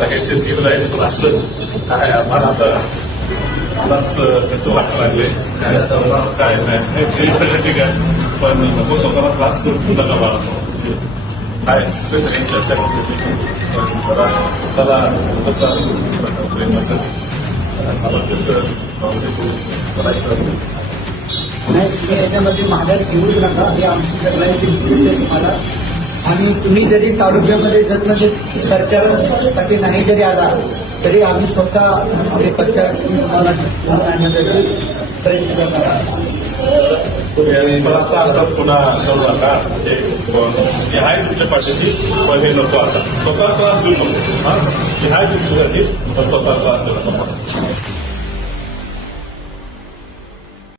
सगळ्यांचे केलं आहे पण असं काय आम्हाला आता मलाच कसं वाटायला लागले काय नाही ते सगळं ठीक आहे पण नको स्वतःला त्रास करून नका मला काय ते सगळ्यांनी चर्चा करते जरा स्वतःला प्रेम असेल मला त्याचं करायचं नाही तुम्ही याच्यामध्ये माघार घेऊच नका हे आमची सगळ्यांची विनंती आहे तुम्हाला. आणि तुम्ही जरी तालुक्यामध्ये जर म्हणजे सरकारसाठी नाही जरी आला तरी आम्ही स्वतः हे पक्षात तुम्हाला घेऊन आणण्यासाठी प्रयत्न करणार आहोत. असं पुन्हा करू नका म्हणजे हे आहे तुमच्या पाठीशी पण हे नको आता स्वतः त्रास देऊ नको हा हे आहे तुमच्यासाठी पण स्वतः त्रास देऊ नका.